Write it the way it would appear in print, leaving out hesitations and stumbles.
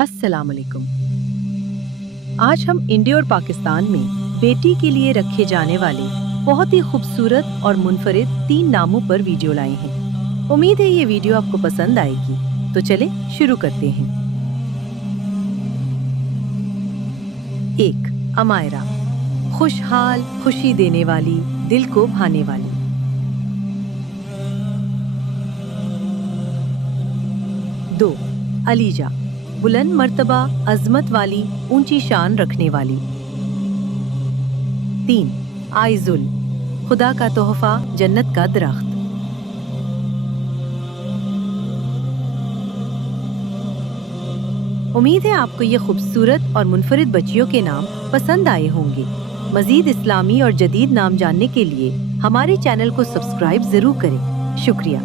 अस्सलाम वालेकुम। आज हम इंडिया और पाकिस्तान में बेटी के लिए रखे जाने वाले बहुत ही खूबसूरत और मुनफरिद 3 नामों पर वीडियो लाए हैं। उम्मीद है ये वीडियो आपको पसंद आएगी। तो चले शुरू करते हैं। 1. अमायरा, खुशहाल, खुशी देने वाली, दिल को भाने वाली। 2. अलीजा, बुलंद मर्तबा, अजमत वाली, ऊंची शान रखने वाली। 3. आइजुल, खुदा का तोहफा, जन्नत का दरख्त। उम्मीद है आपको ये खूबसूरत और मुनफरिद बच्चियों के नाम पसंद आए होंगे। मजीद इस्लामी और जदीद नाम जानने के लिए हमारे चैनल को सब्सक्राइब जरूर करें। शुक्रिया।